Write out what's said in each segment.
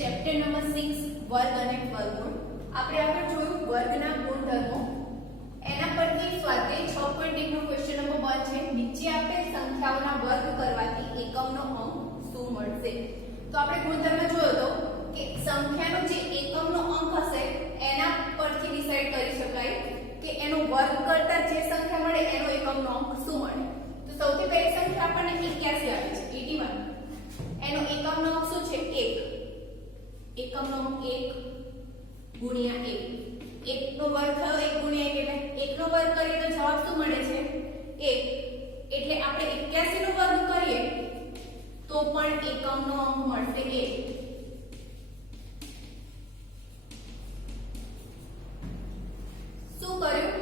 Chapter number 6 વર્ગ અને વર્ગમૂળ. આપણે આગળ જોયું વર્ગના ગુણધર્મો. એના પરથી સ્વાધ્યાય 6.1 નો ક્વેશ્ચન નંબર 1 છે. નીચે આપેલ સંખ્યાઓના વર્ગ કરવાથી એકમનો અંક શું મળશે? તો આપણે ગુણધર્મ જોયો તો કે સંખ્યાનો જે એકમનો અંક હશે એના પરથી ડિસાઈડ કરી શકાય કે એનો વર્ગ કરતા જે સંખ્યા મળે એનો એકમનો અંક શું મળે. તો સૌથી પહેલી સંખ્યા આપણને 81 આવે છે, 81. એનો એકમનો અંક શું છે? 1. એકમનો અંક 1 ગુણ્યા 1. 1 નો વર્ગ થયો 1 ગુણ્યા 1 એટલે 1 નો વર્ગ કરીએ તો જવાબ શું મળે છે? 1. એટલે આપણે 81 નો વર્ગ કરીએ તો પણ એકમનો અંક મળશે 1. શું કર્યું?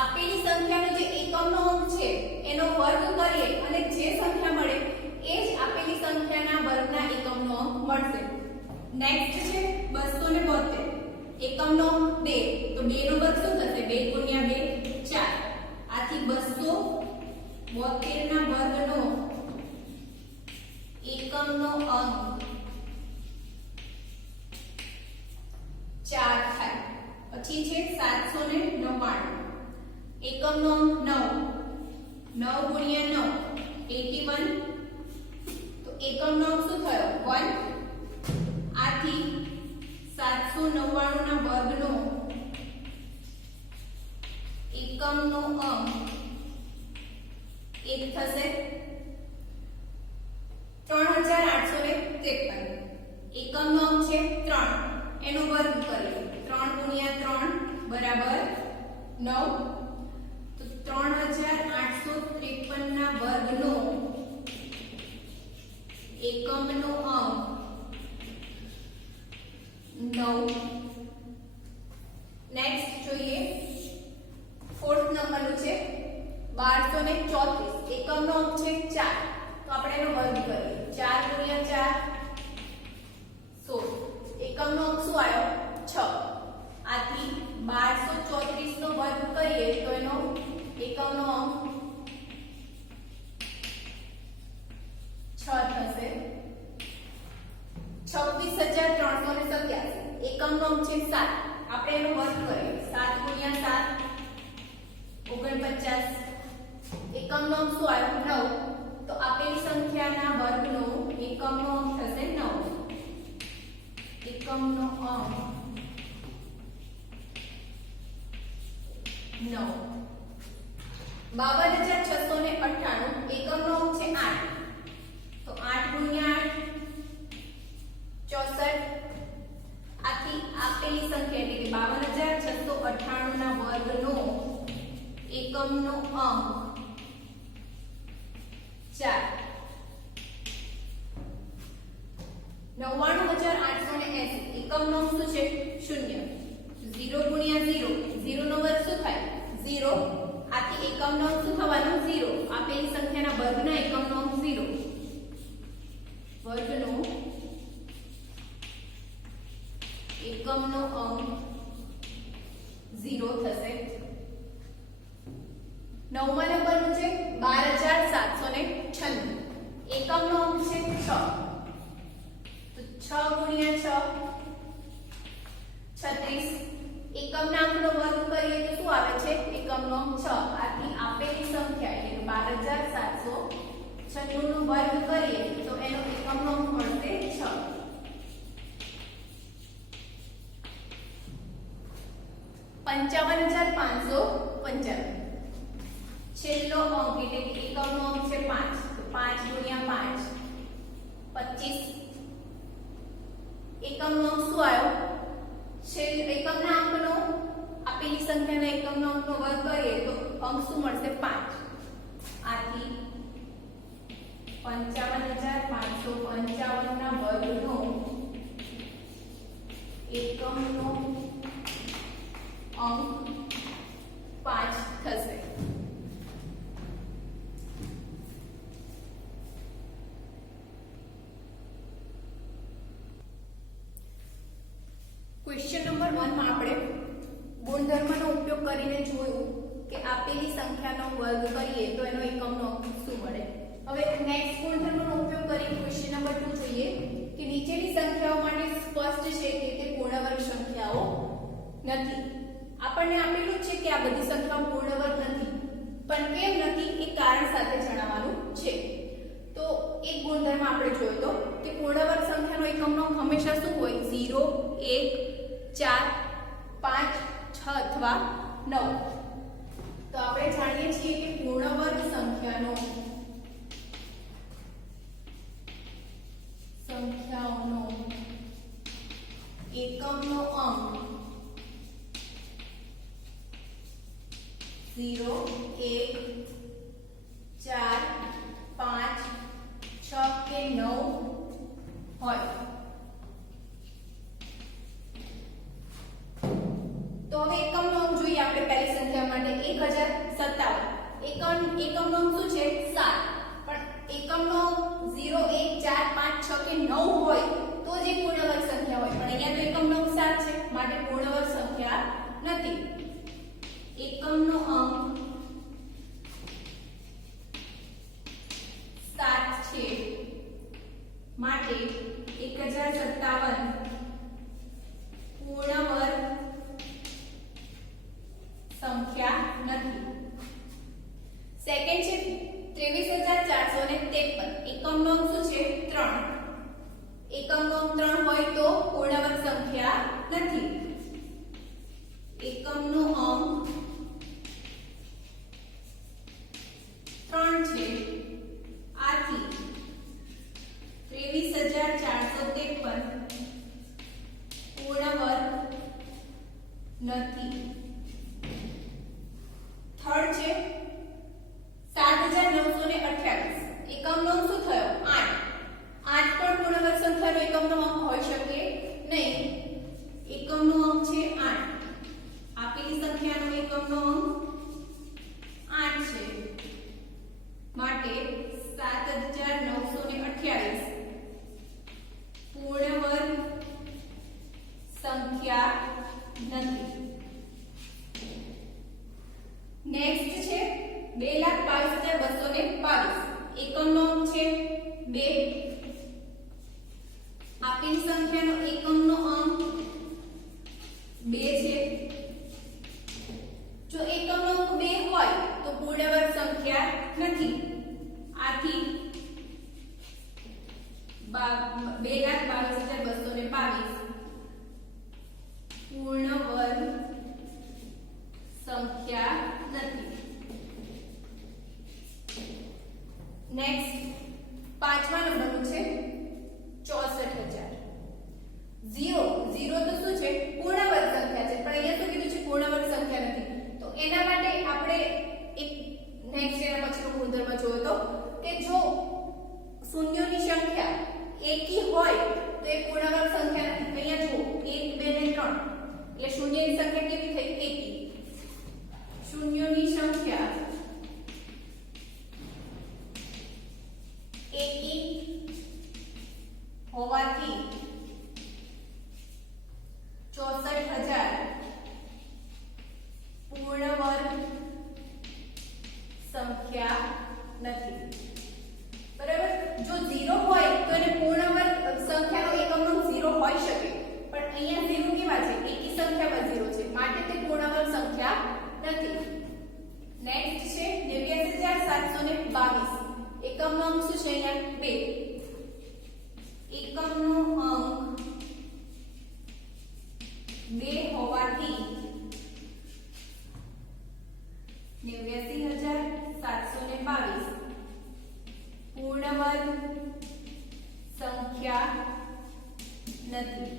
આપેલી સંખ્યાનો જે એકમનો અંક છે એનો વર્ગ કરીએ અને જે સંખ્યા મળે એ જ આપેલી સંખ્યાના વર્ગના એકમનો અંક મળશે. નેક્સ્ટ છે 272. એકમનો અંક 2. તો 2 નો વર્ગ શું થશે? 2 ગુણ્યા 2 4. આથી 272 ના વર્ગનો એકમનો અંક 4 થાય. પછી છે 799. એકમનો અંક 9. 9 ગુણ્યા 9 81. તો એકમનો અંક શું થયો? 1. આથી 799 ના વર્ગનો એકમનો અંક 1 થશે. 3853. એકમનો અંક છે 3. એનો વર્ગ કરીએ. 3 ગુણ્યા 3 બરાબર 9. તો 3853 ના વર્ગનો એકમનો અંક 9. નેક્સ્ટ જોઈએ 4th નંબરનું છે 1234. એકમનો અંક છે 4. તો આપણે એનો વર્ગ કરીએ. 4 ગુણ્યા 4 16. એકમનો અંક શું આવ્યો? 6. આથી 1234 નો વર્ગ કરીએ તો એનો એકમનો અંક 6 થશે. 26387. એકમનો અંક છે 7. આપણે એનો વર્ગ કરીએ. 7 ગુણ્યા 7 49. એકમનો અંક શું આવ્યો? 9. તો આપેલી સંખ્યાના વર્ગનો એકમનો અંક થશે 9. એકમનો અંક 9. 52698. એકમનો અંક છે 8. તો 8 ગુણ્યા 8 64. આથી આપેલી સંખ્યા એટલે કે 52698 ના વર્ગનો એકમનો અંક 4. 99880. એકમનો અંક શું છે? 0. 0 ગુણ્યા 0. 0 નો વર્ગ શું થાય? 0. આથી એકમનો અંક શું થવાનો? 0. આપેલી સંખ્યાના વર્ગના એકમનો અંક 0. વર્ગનો એકમનો અંક 0 થશે. 9મા નંબરનું છે 12796. એકમનો અંક છે 6. તો 6 ગુણ્યા 6 36. એકમના અંકનો વર્ગ કરીએ તો શું આવે છે? એકમનો અંક 6. આથી આપેલી સંખ્યા એટલે 12796 નો વર્ગ કરીએ તો એનો એકમનો અંક મળશે 6. 55595. છેલ્લો અંક એટલે કે એકમનો અંક છે 5. તો 5 ગુણ્યા 5 25. એકમનો અંક શું આવ્યો? એકમના અંકનો આપેલી સંખ્યાના એકમનો અંકનો વર્ગ કરીએ તો અંક શું મળશે? 5. આથી 55555 ના વર્ગનો એકમનો અંક 5 થશે. ક્વેશ્ચન નંબર 1 માં આપણે ગુણધર્મનો ઉપયોગ કરીને જોયું કે આપેલી સંખ્યાનો વર્ગ કરીએ તો એનો એકમનો અંક શું મળે. હવે નેક્સ્ટ ગુણધર્મનો ઉપયોગ કરી ક્વેશ્ચન નંબર 2 જોઈએ કે નીચેની સંખ્યાઓ માટે સ્પષ્ટ છે કે તે પૂર્ણ વર્ગ સંખ્યાઓ નથી. આપણને આપેલું છે કે આ બધી સંખ્યાઓ પૂર્ણ વર્ગ નથી, પણ કેમ નથી એ કારણ સાથે જણાવવાનું છે. તો એક ગુણધર્મ આપણે જોયો તો કે પૂર્ણ વર્ગ સંખ્યાનો એકમનો હંમેશા શું હોય? 0, 1, 4, 5, 6 અથવા 9. તો આપણે જાણીએ છીએ કે પૂર્ણ વર્ગ સંખ્યાઓનો એકમનો અંક 0, 1, 4, 5, 6 કે 9 હોય. તો હવે એકમનો અંક જોઈએ આપણે પહેલી સંખ્યા માટે 1057. એકમનો અંક શું છે? 7. પણ એકમનો 0, 1, 4, 5, 6 કે 9 હોય તો જ પૂર્ણ વર્ગ સંખ્યા હોય. પણ અહીંયા તો એકમનો અંક 7 છે, માટે પૂર્ણ વર્ગ સંખ્યા નથી. એકમનો અંક 7 છે, માટે 1057 પૂર્ણ વર્ગ સંખ્યા નથી. સેકન્ડ છે 23453. એકમનો અંક શું છે? 3. એકમનો અંક 3 હોય તો પૂર્ણ વર્ગ સંખ્યા નથી. એકમનો અંક 3 છે, આથી 23453 પૂર્ણ વર્ગ નથી. થર્ડ છે 7928. એકમનો અંક શું થયો? 8. 8 પણ પૂર્ણ વર્ગ સંખ્યાનો એકમનો અંક હોઈ શકે નહીં. એકમનો અંક છે 8. આપેલી સંખ્યાનો એકમનો અંક 8 છે, માટે 7928 પૂર્ણ વર્ગ સંખ્યા નથી. નેક્સ્ટ છે 222222. એકમનો અંક છે 2. આપેલી સંખ્યાનો એકમનો અંક 2 છે. જો એકમનો અંક 2 હોય તો પૂર્ણ વર્ગ સંખ્યા નથી. આથી 222222 પૂર્ણ વર્ગ સંખ્યા નથી. નેક્સ્ટ પાંચમા નંબરનું છે 64000. 0 તો શું છે? પૂર્ણ વર્ગ સંખ્યા છે, પણ અહીંયા શું કીધું છે? પૂર્ણ વર્ગ સંખ્યા નથી. તો એના માટે આપણે એક નેક્સ્ટ એના પછીનો ગુણધર્મ જોયો તો કે જો શૂન્યોની સંખ્યા એકી હોય તો એ પૂર્ણ વર્ગ સંખ્યા નથી. અહીંયા જુઓ 1, 2 ને 3 એટલે શૂન્યની સંખ્યા કેવી થઈ? એકી. શૂન્યોની સંખ્યા એકી હોવાથી 64000 પૂર્ણ વર્ગ સંખ્યા નથી. બરાબર? જો 0 હોય તો એને પૂર્ણ વર્ગ સંખ્યાનો એકમનો 0 હોઈ શકે, પણ અહીંયા 0 કેવા છે? એકી સંખ્યામાં 0 છે, માટે તે પૂર્ણ વર્ગ સંખ્યા નથી. નેક્સ્ટ છે 89722. એકમનો અંક શું છે? અહીંયા 2. એકમનો અંક 2 હોવાથી 89722 પૂર્ણ વર્ગ સંખ્યા નથી.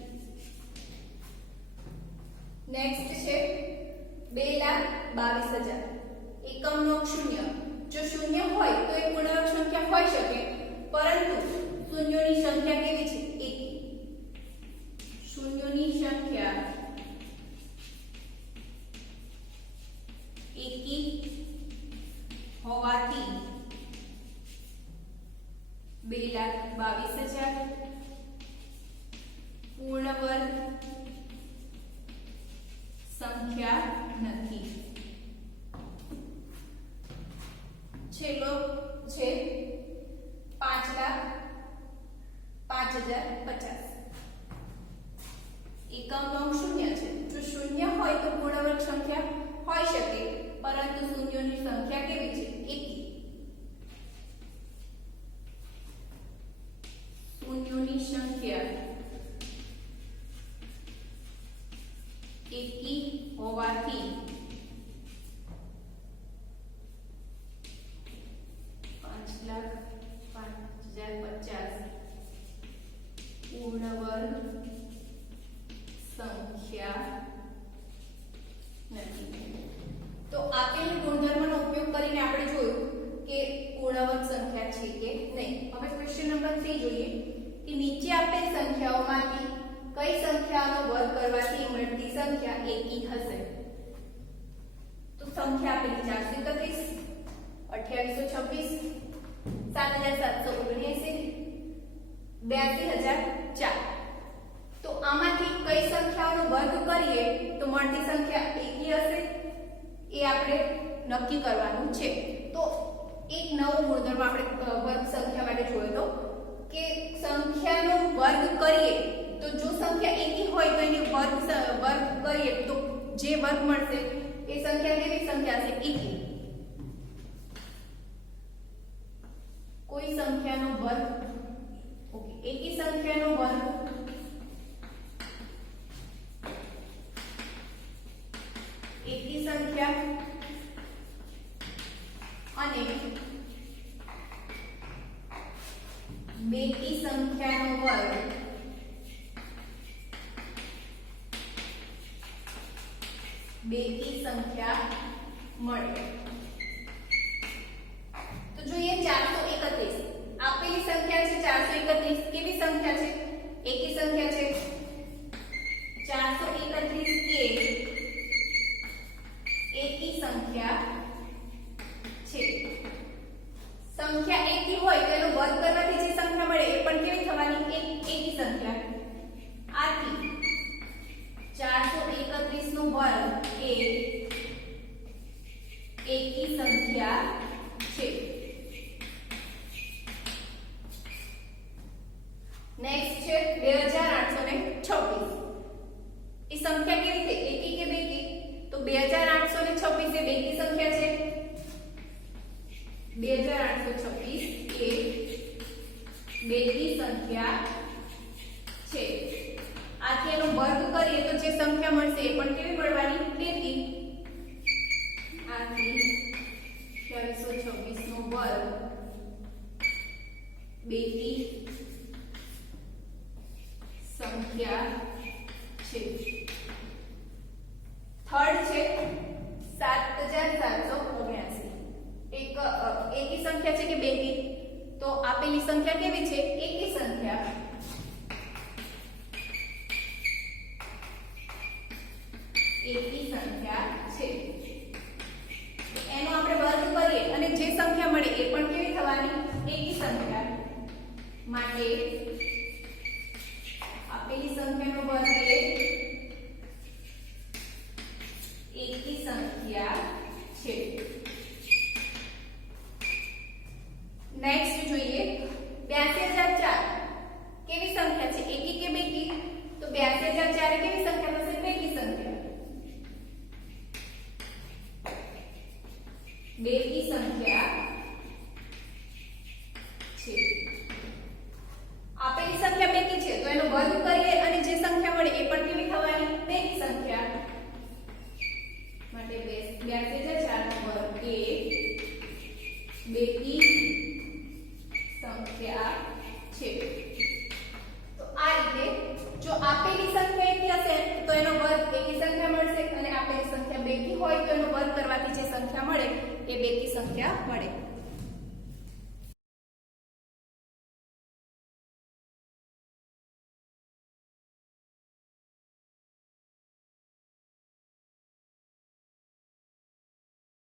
નેક્સ્ટ છે 2,22,000. એકમનો અંક 0. જો 0 હોય તો એ પૂર્ણ વર્ગ સંખ્યા હોઈ શકે, પરંતુ શૂન્યોની સંખ્યા કેવી છે? એકી. શૂન્યોની સંખ્યા એકી હોવાથી 2,22,000 પૂર્ણ વર્ગ સંખ્યા નથી. છેલ્લો છે 5,05,000. 5050 એકમનો અંક શૂન્ય છે. જો શૂન્ય હોય તો પૂર્ણવર્ગ સંખ્યા હોઈ શકે, પરંતુ શૂન્યોની સંખ્યા કેવી છે? એકી. શૂન્યોની સંખ્યા એકી હોવાથી 5,50,50 પૂર્ણવર્ગ સંખ્યા નથી. તો આપેલ ગુણધર્મનો ઉપયોગ કરીને આપણે જોયું કે પૂર્ણવર્ગ સંખ્યા છે કે નહીં. હવે ક્વેશ્ચન નંબર 3 જોઈએ કે નીચે આપેલ સંખ્યાઓમાંથી કઈ સંખ્યાનો વર્ગ કરવાથી મળતી સંખ્યા એકી હશે? તો સંખ્યા આપેલી 431, 2826, 7779, 82,004. તો આમાંથી કઈ સંખ્યાઓનો વર્ગ કરીએ તો મળતી સંખ્યા એકી હશે એ આપણે નક્કી કરવાનું છે. તો એક નવો ગુણધર્મ આપણે વર્ગ સંખ્યા માટે જોયો કે સંખ્યાનો વર્ગ કરીએ તો જો સંખ્યા એકી હોય તો એની વર્ગ કરીએ તો જે વર્ગ મળશે એ સંખ્યા કેવી સંખ્યા છે? એકી. કોઈ સંખ્યાનો વર્ગ, ઓકે, એકી સંખ્યાનો વર્ગ એકી સંખ્યા અને બેકી સંખ્યાનો વર્ગ બેકી સંખ્યા મળે. તો જોઈએ 431 આપેલી સંખ્યા છે 431 કેવી સંખ્યા છે? એકી સંખ્યા છે. 431 એ એકી સંખ્યા છે. સંખ્યા એકી હોય તો એનો વર્ગ કરવાથી જે સંખ્યા મળે એ પણ કેવી થવાની? એકી સંખ્યા. આથી 431 નો વર્ગ એ એકી સંખ્યા છે. નેક્સ્ટ છે 2826. એ સંખ્યા કેવી છે? એકી કે બેકી? તો 2826 એ બેકી સંખ્યા છે. 2826 એ બેકી સંખ્યા છે. આથી એનો વર્ગ કરીએ તો જે સંખ્યા મળશે એ પણ કેવી મળવાની? બેકી. આથી 2826 નો વર્ગ બેકી સંખ્યા છે. થર્ડ છે 7779. એક એકી સંખ્યા છે કે બેકી? તો આપેલી સંખ્યા કેવી છે? એકી સંખ્યા. એકી સંખ્યા છે. એનો આપણે વર્ગ કરીએ અને જે સંખ્યા મળે એ પણ કેવી થવાની? એકી સંખ્યા. માટે આપેલી સંખ્યાનો વર્ગ એ એકી સંખ્યા છે. નેક્સ્ટ જોઈએ 82004 કેવી સંખ્યા છે? એકી કે બેકી? તો 82004 કેવી સંખ્યા થશે? બેકી સંખ્યા. બેકી સંખ્યા છે. આપેલી સંખ્યા બેકી છે તો એનો વર્ગ કરીએ અને જે સંખ્યા મળે એ પણ કેવી થવાની? બેકી સંખ્યા. માટે 82004 નો વર્ગ એ બેકી સંખ્યા છે. તો આ રીતે જો આપેલી સંખ્યા એકી હશે તો એનો વર્ગ એકી સંખ્યા મળશે અને આપેલી સંખ્યા બેકી હોય તો એનો વર્ગ કરવાથી જે સંખ્યા મળે એ બેકી સંખ્યા મળે.